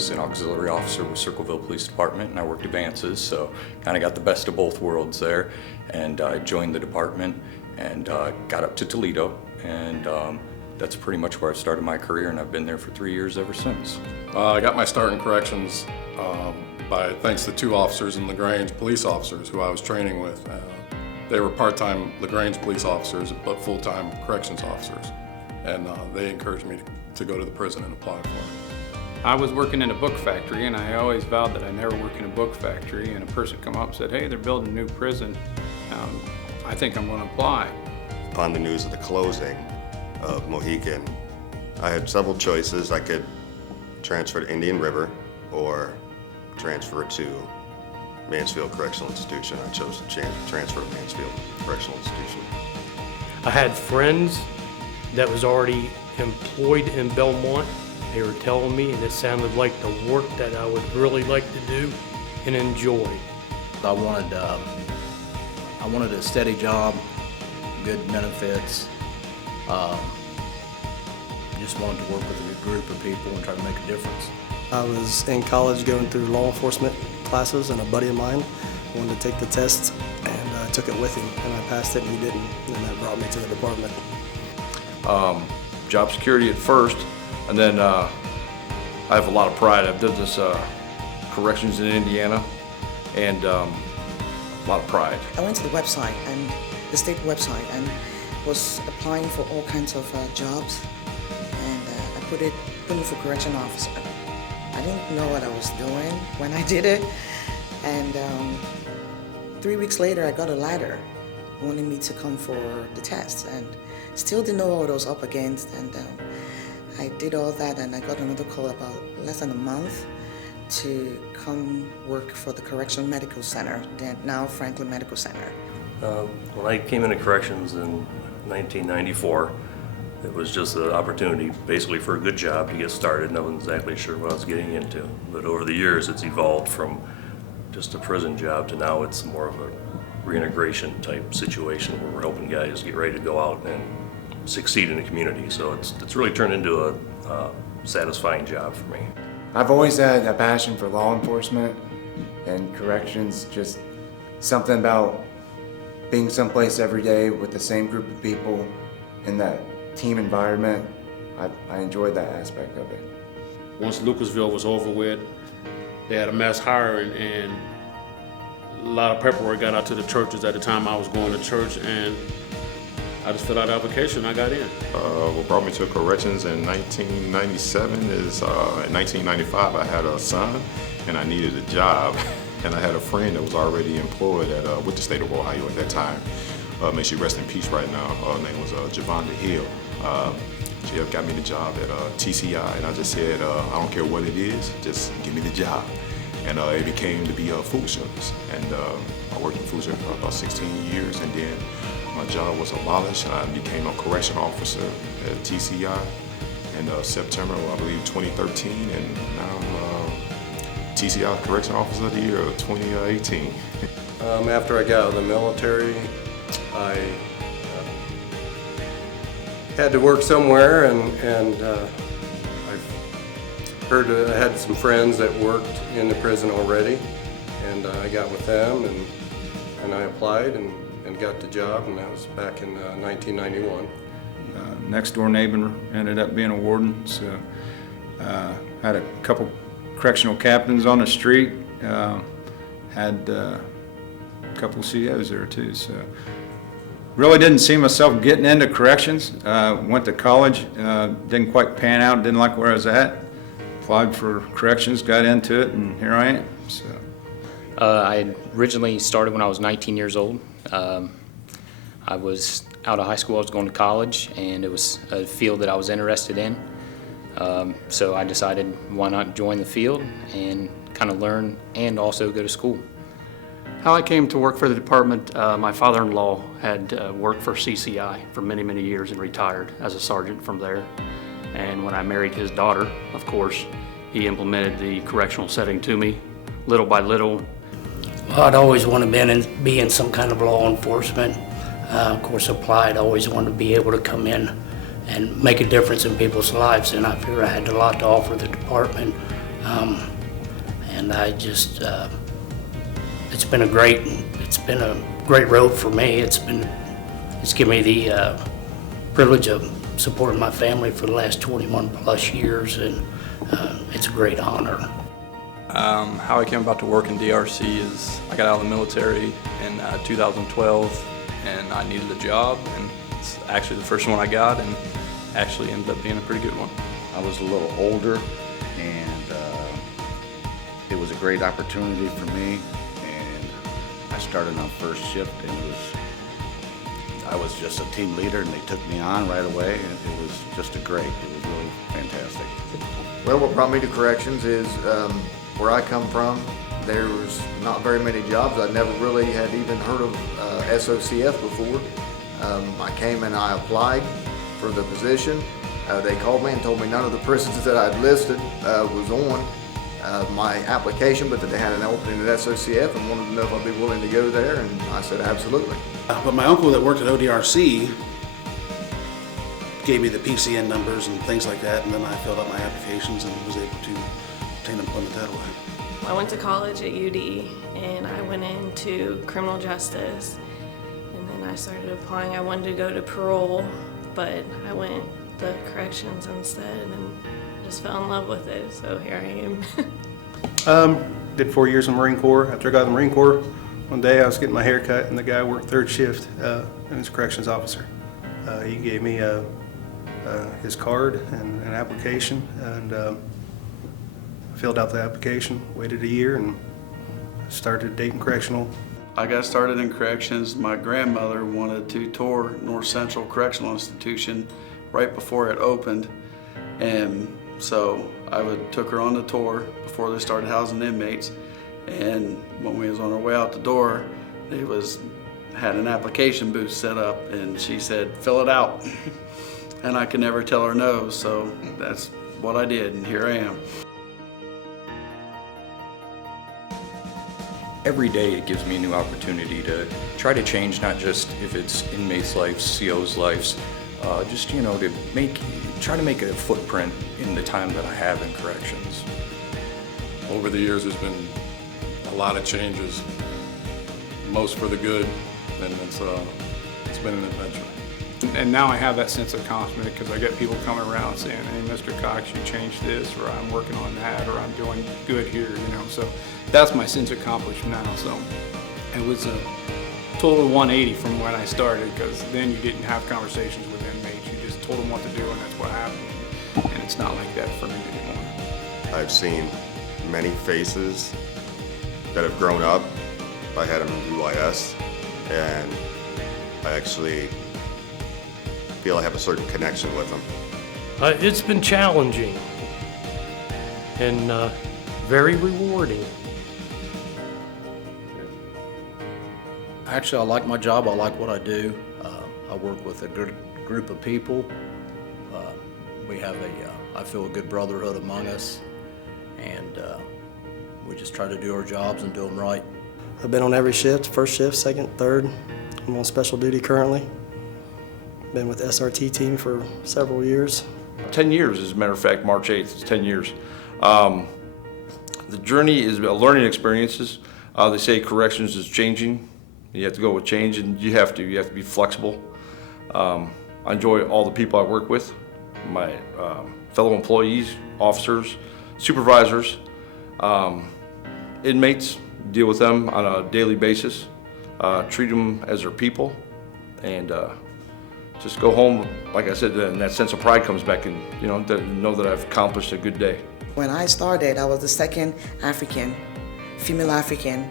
was an auxiliary officer with Circleville Police Department, and I worked advances, so kind of got the best of both worlds there. And I joined the department and got up to Toledo, and that's pretty much where I started my career, and I've been there for 3 years ever since. I got my start in corrections thanks to two officers in LaGrange, police officers who I was training with. They were part-time LaGrange police officers, but full-time corrections officers. And they encouraged me to go to the prison and apply for it. I was working in a book factory, and I always vowed that I never work in a book factory, and a person come up and said, hey, they're building a new prison. I think I'm going to apply. Upon the news of the closing of Mohican, I had several choices. I could transfer to Indian River or transfer to Mansfield Correctional Institution. I chose to transfer to Mansfield Correctional Institution. I had friends that was already employed in Belmont. They were telling me, and it sounded like the work that I would really like to do and enjoy. I wanted a steady job, good benefits. Just wanted to work with a good group of people and try to make a difference. I was in college going through law enforcement classes, and a buddy of mine wanted to take the test, and I took it with him, and I passed it and he didn't, and that brought me to the department. Job security at first, and then I have a lot of pride. I've done this corrections in Indiana, and a lot of pride. I went to the website, and the state website, and was applying for all kinds of jobs, and I put in for correction officer. I didn't know what I was doing when I did it, and 3 weeks later I got a letter wanting me to come for the test, and still didn't know what I was up against, and I did all that, and I got another call about less than a month to come work for the Correctional Medical Center, now Franklin Medical Center. When I came into corrections in 1994, it was just an opportunity basically for a good job to get started. I wasn't exactly sure what I was getting into, but over the years it's evolved from just a prison job to now it's more of a reintegration type situation where we're helping guys get ready to go out and succeed in the community. So it's really turned into a satisfying job for me. I've always had a passion for law enforcement, and corrections, just something about being someplace every day with the same group of people in that team environment. I enjoyed that aspect of it. Once Lucasville was over with, they had a mass hiring, and a lot of paperwork got out to the churches at the time I was going to church, and I just filled out the application and I got in. What brought me to corrections in 1997 is in 1995 I had a son and I needed a job, and I had a friend that was already employed with the state of Ohio at that time. May she rest in peace right now. Her name was Javonda Hill. She got me the job at TCI, and I just said, I don't care what it is, just give me the job. And it became to be food service. And I worked in food service for about 16 years, and then my job was abolished, and I became a correction officer at TCI in September, I believe, 2013, and now I'm TCI Correction Officer of the Year of 2018. After I got out of the military, I had to work somewhere, and I've heard I had some friends that worked in the prison already, and I got with them, and I applied and got the job, and that was back in 1991. Next door neighbor ended up being a warden, so had a couple correctional captains on the street, had a couple COs there too, so really didn't see myself getting into corrections. Went to college, didn't quite pan out, didn't like where I was at. Applied for corrections, got into it, and here I am. So. I originally started when I was 19 years old. I was out of high school, I was going to college, and it was a field that I was interested in. So I decided why not join the field and kind of learn and also go to school. How I came to work for the department, my father-in-law had worked for CCI for many, many years and retired as a sergeant from there. And when I married his daughter, of course, he implemented the correctional setting to me, little by little. Well, I'd always wanted to be in some kind of law enforcement. Of course, applied, I always wanted to be able to come in and make a difference in people's lives, and I figured I had a lot to offer the department And I just, it's been a great road for me. It's given me the privilege of supporting my family for the last 21 plus years, and it's a great honor. How I came about to work in DRC is I got out of the military in 2012, and I needed a job, and it's actually the first one I got, and actually ended up being a pretty good one. I was a little older, and it was a great opportunity for me, and I started on first shift, and I was just a team leader, and they took me on right away, and it was just it was really fantastic. Well, what brought me to corrections is where I come from, there was not very many jobs. I never really had even heard of SOCF before. I came and I applied for the position. They called me and told me none of the prisons that I'd listed was on my application, but that they had an opening at SOCF and wanted to know if I'd be willing to go there, and I said absolutely. But my uncle that worked at ODRC gave me the PCN numbers and things like that, and then I filled out my applications and was able to obtain employment that way. I went to college at UD, and I went into criminal justice, and then I started applying. I wanted to go to parole, but I went to corrections instead, and just fell in love with it, so here I am. Did 4 years in the Marine Corps. After I got in the Marine Corps, one day I was getting my hair cut, and the guy worked third shift, and he was a corrections officer. He gave me his card and an application, and filled out the application, waited a year, and started Dayton Correctional. I got started in corrections. My grandmother wanted to tour North Central Correctional Institution right before it opened, and so I took her on the tour before they started housing inmates, and when we was on our way out the door, they had an application booth set up, and she said, fill it out. And I could never tell her no, so that's what I did, and here I am. Every day it gives me a new opportunity to try to change, not just if it's inmates' lives, COs' lives, just, you know, to try to make a footprint in the time that I have in corrections. Over the years, there's been a lot of changes, most for the good, and it's been an adventure. And now I have that sense of accomplishment because I get people coming around saying, hey, Mr. Cox, you changed this, or I'm working on that, or I'm doing good here, you know. So that's my sense of accomplishment now. So it was a total 180 from when I started, because then you didn't have conversations with inmates. You just told them what to do, and that's what happened. And it's not like that for me anymore. I've seen many faces that have grown up. I had them in UIS, and I actually feel I have a certain connection with them. It's been challenging and very rewarding. Actually, I like my job. I like what I do. I work with a good group of people. We have I feel a good brotherhood among us, and we just try to do our jobs and do them right. I've been on every shift, first shift, second, third. I'm on special duty currently. Been with SRT team for several years. 10 years, as a matter of fact, March 8th, it's 10 years. The journey is a learning experiences. They say corrections is changing. You have to go with change, and you have to be flexible. I enjoy all the people I work with, my fellow employees, officers, supervisors, inmates, deal with them on a daily basis, treat them as their people, and just go home, like I said, and that sense of pride comes back, and you know that I've accomplished a good day. When I started, I was the second female African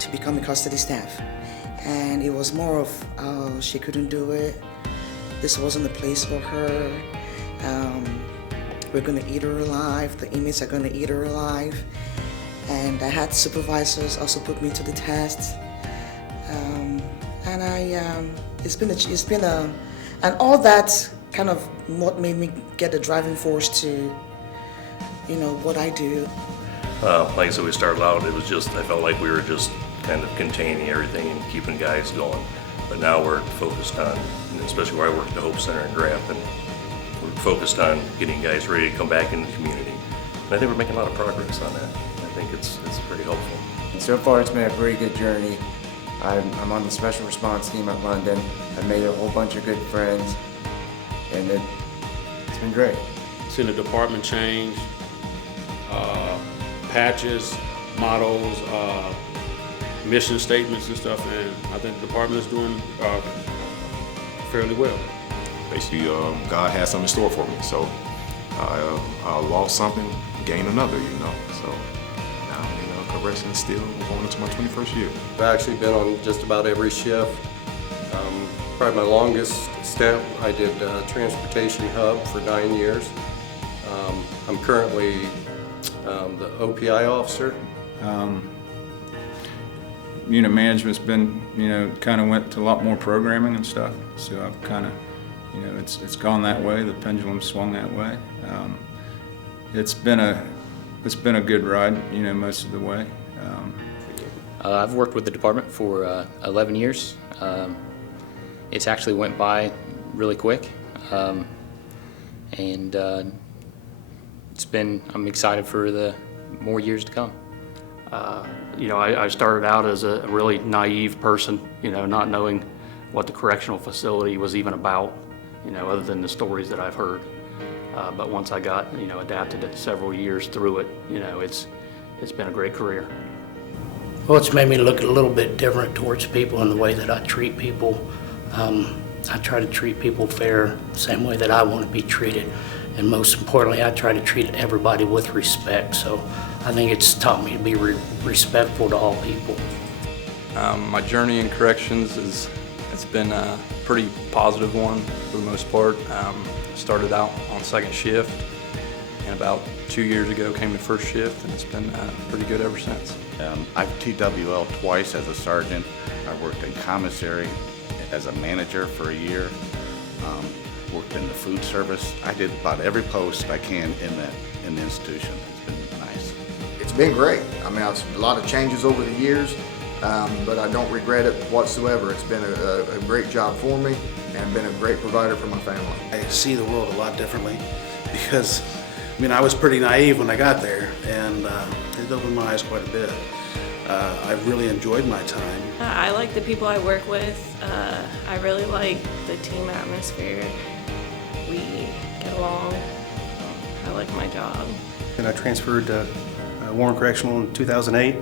to become a custody staff. And it was more of, oh, she couldn't do it. This wasn't the place for her. We're gonna eat her alive. The inmates are gonna eat her alive. And I had supervisors also put me to the test. And all that kind of what made me get a driving force to, you know, what I do. Like I said, we started out, it was just, I felt like we were just kind of containing everything and keeping guys going. But now we're focused on, especially where I work at the Hope Center in Grafton, we're focused on getting guys ready to come back in the community. And I think we're making a lot of progress on that. I think it's pretty helpful. And so far, it's been a pretty good journey. I'm on the special response team at London. I've made a whole bunch of good friends, and it's been great. Seen the department change, patches, mottos, mission statements and stuff, and I think the department is doing fairly well. Basically, God has something in store for me, so I lost something, gained another, you know. So now, you know, corrections still going into my 21st year. I've actually been on just about every shift. Probably my longest stint, I did Transportation Hub for 9 years. I'm currently the OPI officer. Unit management's been, you know, kind of went to a lot more programming and stuff. So I've kind of, you know, it's gone that way. The pendulum swung that way. It's been a good ride, you know, most of the way. I've worked with the department for 11 years. It's actually went by really quick, and I'm excited for the more years to come. You know, I started out as a really naive person, you know, not knowing what the correctional facility was even about, you know, other than the stories that I've heard. But once I got, you know, adapted it several years through it, you know, it's been a great career. Well, it's made me look a little bit different towards people in the way that I treat people. I try to treat people fair, the same way that I want to be treated. And most importantly, I try to treat everybody with respect. So I think it's taught me to be respectful to all people. My journey in corrections it's been a pretty positive one for the most part. Started out on second shift, and about 2 years ago came to first shift, and it's been pretty good ever since. I've TWL twice as a sergeant. I worked in commissary as a manager for a year. Worked in the food service. I did about every post I can in the institution. It's been nice. It's been great. I mean, I've a lot of changes over the years, but I don't regret it whatsoever. It's been a great job for me and been a great provider for my family. I see the world a lot differently because, I mean, I was pretty naive when I got there, and it opened my eyes quite a bit. I've really enjoyed my time. I like the people I work with. I really like the team atmosphere. We get along. I like my job. And I transferred to Warren Correctional in 2008.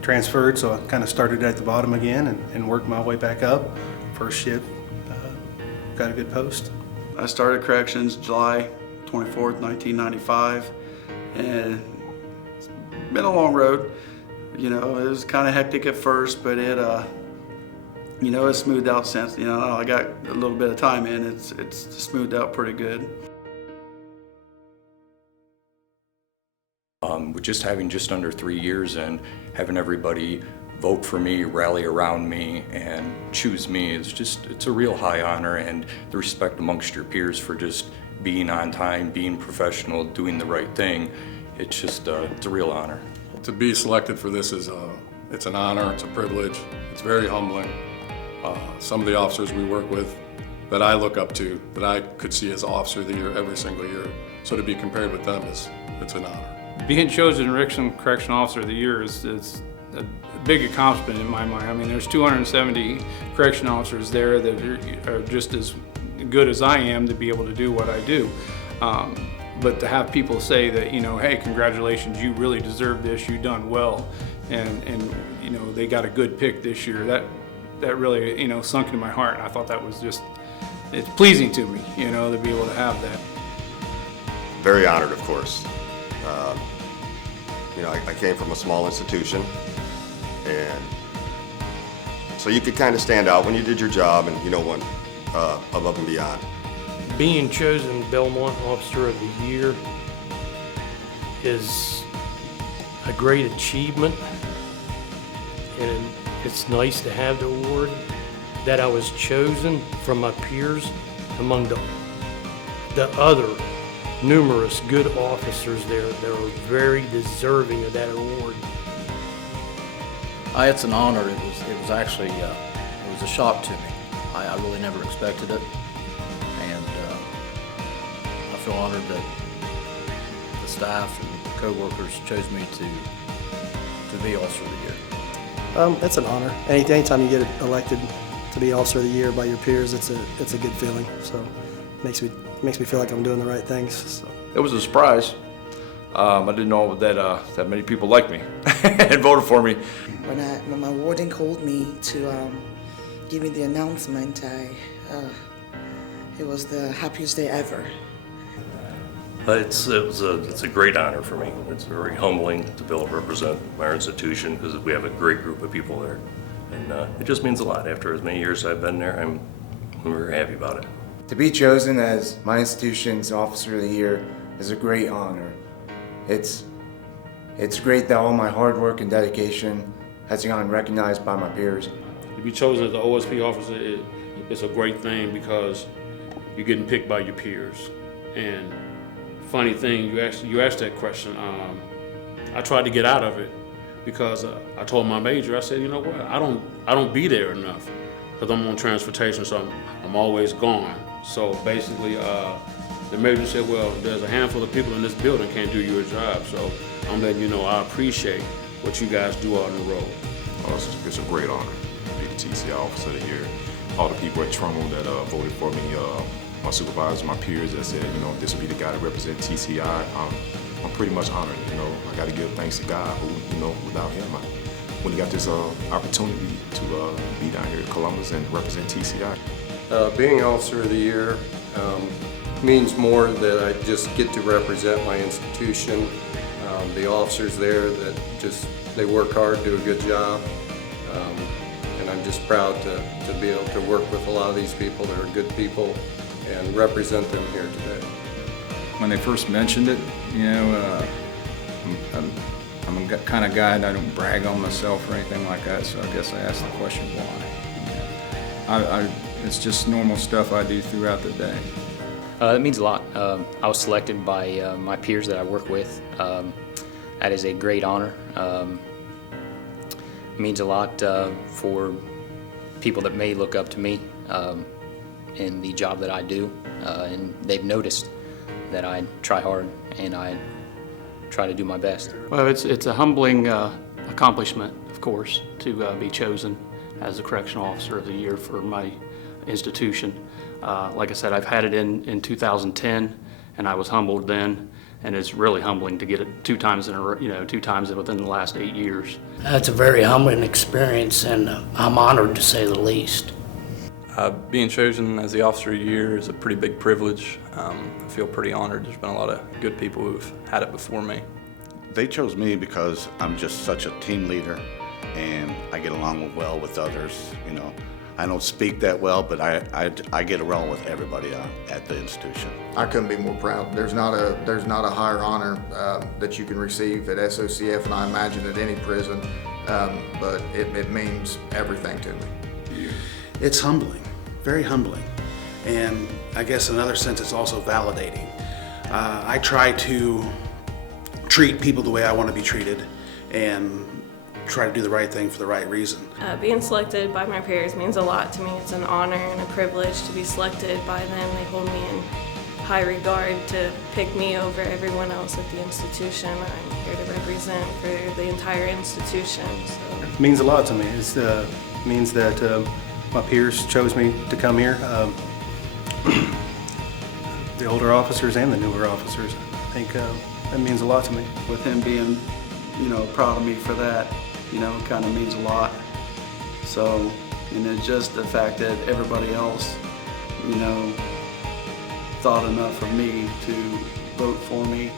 Transferred, so I kind of started at the bottom again and worked my way back up. First shift, got a good post. I started corrections July 24th, 1995, and it's been a long road. You know, it was kind of hectic at first, but it, you know, it's smoothed out since. You know, I got a little bit of time in. It's smoothed out pretty good. With just having just under 3 years and having everybody vote for me, rally around me, and choose me, it's a real high honor, and the respect amongst your peers for just being on time, being professional, doing the right thing, it's just, it's a real honor. To be selected for this is, it's an honor, it's a privilege, it's very humbling. Some of the officers we work with that I look up to, that I could see as Officer of the Year every single year, so to be compared with them it's an honor. Being chosen Richland Correctional Officer of the Year is a big accomplishment in my mind. I mean, there's 270 correctional officers there that are just as good as I am to be able to do what I do. But to have people say that, you know, hey, congratulations, you really deserve this, you've done well, and you know, they got a good pick this year, that really, you know, sunk into my heart. I thought that was just, it's pleasing to me, you know, to be able to have that. Very honored, of course. You know, I came from a small institution, and so you could kind of stand out when you did your job and, you know, went above and beyond. Being chosen Belmont Officer of the Year is a great achievement, and it's nice to have the award. That I was chosen from my peers among the other numerous good officers there that are very deserving of that award. It's an honor. It was actually it was a shock to me. I really never expected it, and I feel honored that the staff and co-workers chose me to be Officer of the Year. It's an honor. Anytime you get elected to be Officer of the Year by your peers, it's a good feeling. So makes me feel like I'm doing the right things. So. It was a surprise. I didn't know that many people liked me and voted for me. When my warden called me to give me the announcement, it was the happiest day ever. It's a great honor for me. It's very humbling to be able to represent our institution because we have a great group of people there. And it just means a lot. After as many years I've been there, I'm very happy about it. To be chosen as my institution's Officer of the Year is a great honor. It's great that all my hard work and dedication has gotten recognized by my peers. To be chosen as the OSP officer, it's a great thing because you're getting picked by your peers. And funny thing, you asked that question. I tried to get out of it because I told my major, I said, you know what, I don't be there enough because I'm on transportation, so I'm always gone. So basically, the major said, well, there's a handful of people in this building can't do your job, so I'm letting you know I appreciate what you guys do on the road. It's a great honor to be the TCI Officer of the Year. All the people at Trumbull that voted for me, my supervisors, my peers that said, you know, this will be the guy to represent TCI. I'm pretty much honored, you know. I got to give thanks to God who, you know, without him, I wouldn't have got this opportunity to be down here at Columbus and represent TCI. Being Officer of the Year means more that I just get to represent my institution. The officers there that they work hard, do a good job. And I'm just proud to be able to work with a lot of these people that are good people and represent them here today. When they first mentioned it, you know, I'm a kind of guy that I don't brag on myself or anything like that, so I guess I asked the question why. It's just normal stuff I do throughout the day. It means a lot. I was selected by my peers that I work with. That is a great honor. It means a lot for people that may look up to me in the job that I do, and they've noticed that I try hard and I try to do my best. Well, it's a humbling accomplishment, of course, to be chosen as the Correctional Officer of the Year for my institution. Like I said, I've had it in 2010, and I was humbled then, and it's really humbling to get it two times within the last 8 years. It's a very humbling experience, and I'm honored to say the least. Being chosen as the Officer of the Year is a pretty big privilege. I feel pretty honored. There's been a lot of good people who've had it before me. They chose me because I'm just such a team leader and I get along well with others, you know. I don't speak that well, but I get along with everybody at the institution. I couldn't be more proud. There's not a higher honor that you can receive at SOCF, and I imagine at any prison, but it means everything to me. It's humbling, very humbling. And I guess in another sense, it's also validating. I try to treat people the way I want to be treated and try to do the right thing for the right reason. Being selected by my peers means a lot to me. It's an honor and a privilege to be selected by them. They hold me in high regard to pick me over everyone else at the institution. I'm here to represent for the entire institution. So. It means a lot to me. It means that my peers chose me to come here. The older officers and the newer officers. I think that means a lot to me. With him being, proud of me for that, kind of means a lot. So, just the fact that everybody else, thought enough of me to vote for me